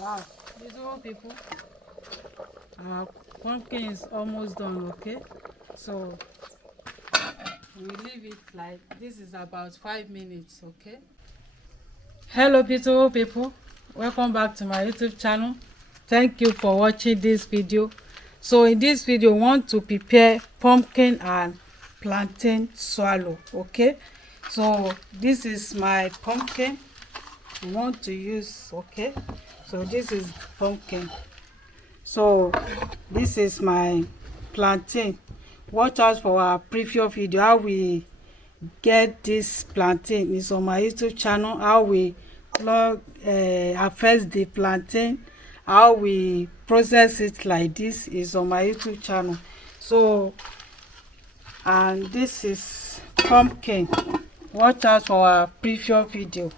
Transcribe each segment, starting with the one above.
Wow, beautiful people. Our pumpkin is almost done, okay? So we leave it like this is about 5 minutes, okay? Hello, beautiful people. Welcome back to my YouTube channel. Thank you for watching this video. So in this video, we want to prepare pumpkin and plantain swallow, okay? So this is my pumpkin we want to use, okay? So this is pumpkin. So this is my plantain. Watch out for our previous video how we get this plantain. It's on my YouTube channel. How we harvest the plantain, how we process it like this is on my YouTube channel. So and this is pumpkin. Watch out for our previous video.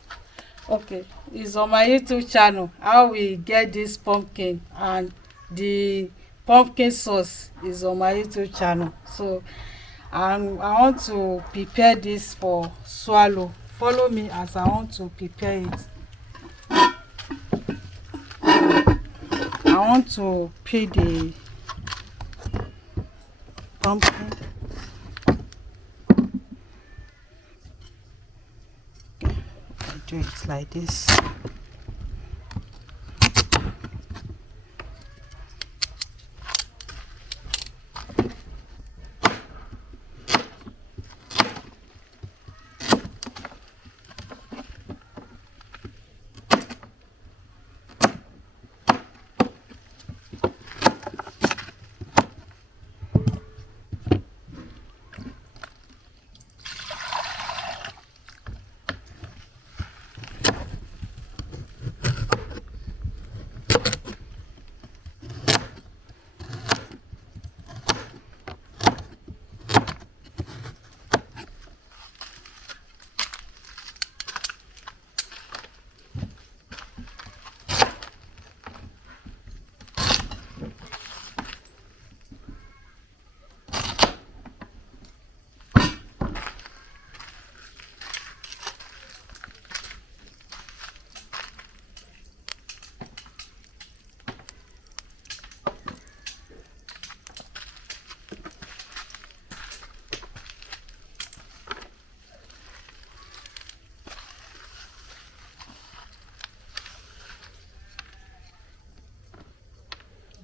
Okay, it's on my YouTube channel how we get this pumpkin, and the pumpkin sauce is on my YouTube channel. So I want to prepare this for swallow. Follow me as I want to prepare it. I want to peel the pumpkin. I do it like this.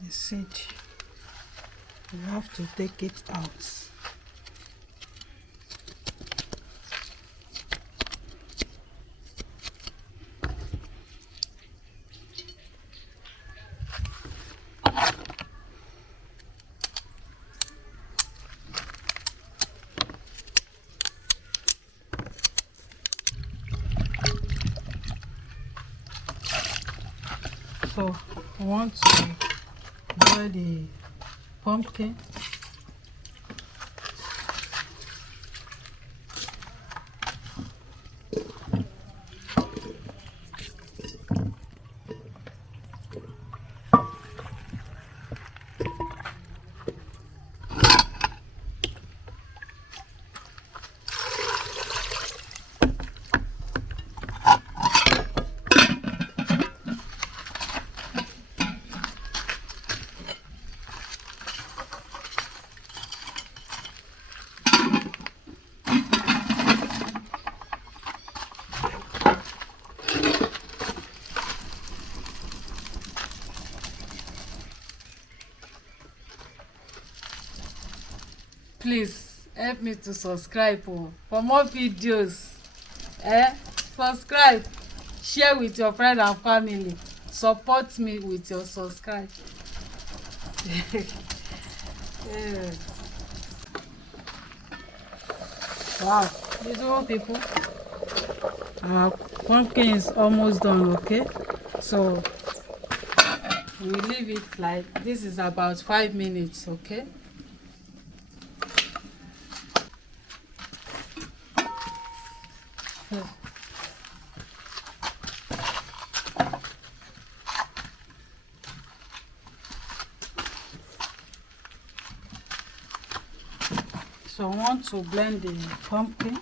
The seed, you have to take it out. So I want to boil the pumpkin. Please help me to subscribe for more videos. Subscribe, share with your friend and family, support me with your subscribe. Yeah. Wow, beautiful people, our pumpkin is almost done, okay? So we leave it like this is about 5 minutes, okay? So I want to blend the pumpkin.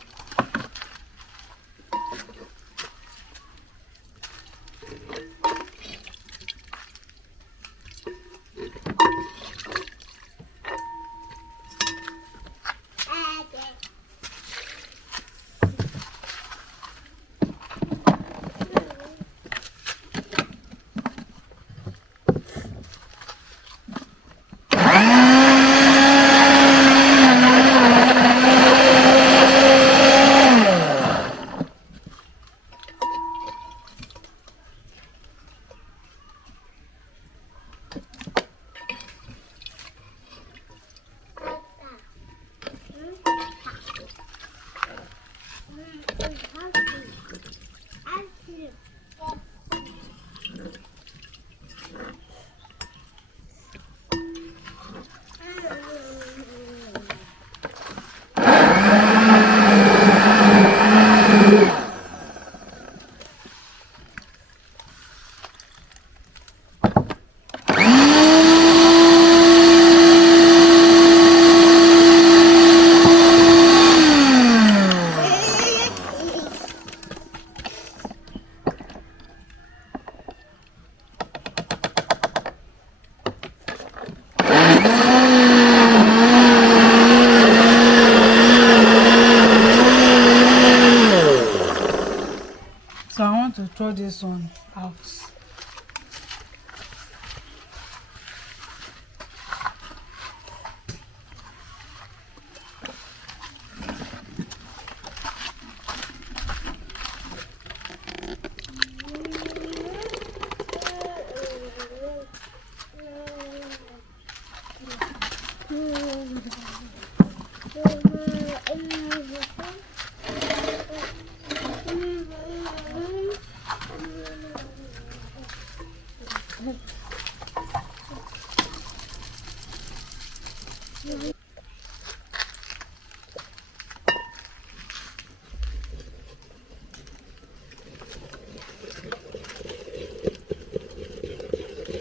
to throw this one out.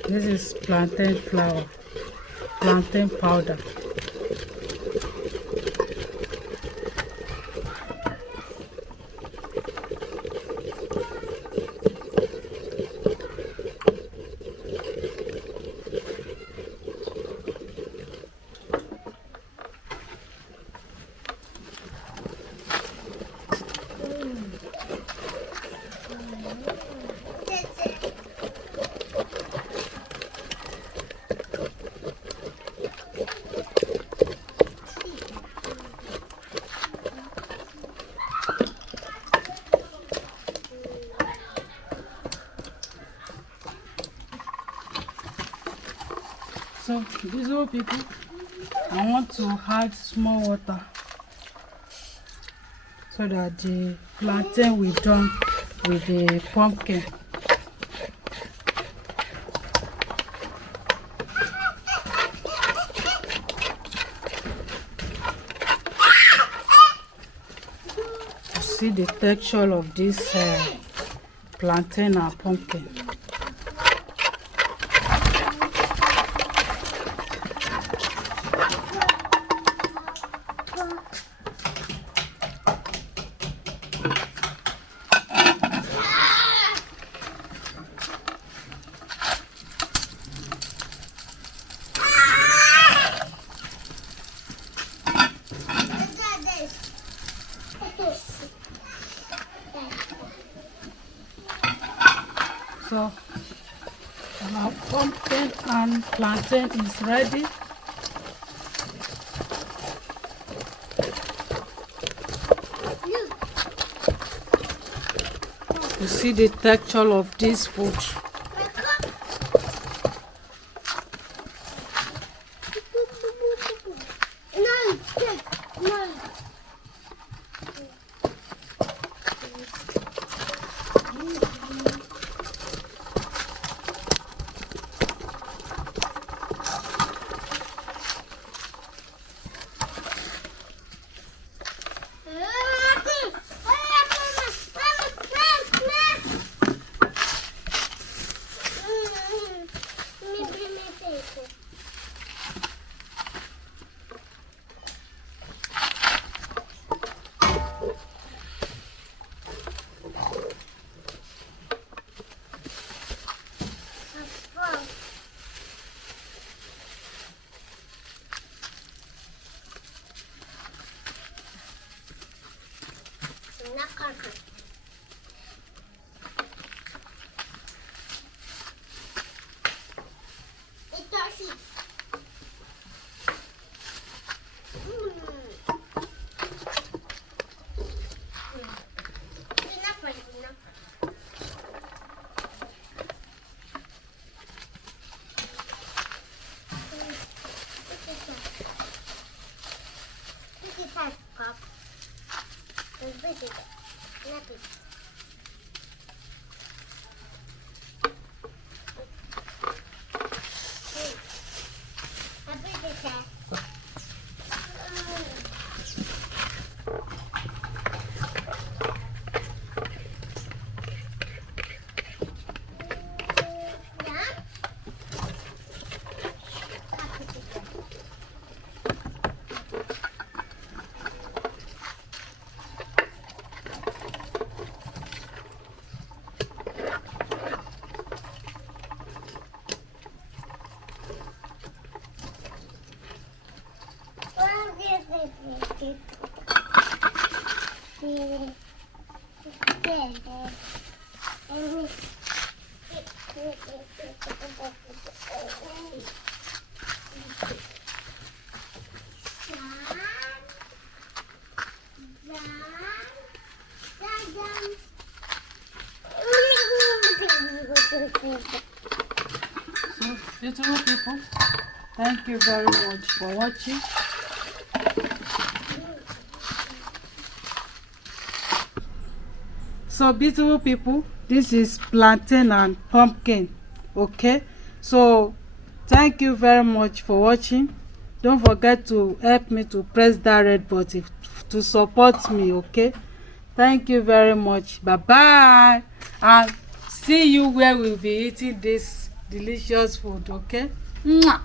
This is plantain flour, plantain powder. So these old people, I want to add small water so that the plantain will done with the pumpkin. See the texture of this plantain and pumpkin. So our pumpkin and plantain is ready. You see the texture of this food. Beautiful people, thank you very much for watching. So beautiful people, this is plantain and pumpkin. Okay, so thank you very much for watching. Don't forget to help me to press that red button to support me. Okay, thank you very much. Bye bye, and see you where we'll be eating this delicious food. Okay. Mwah.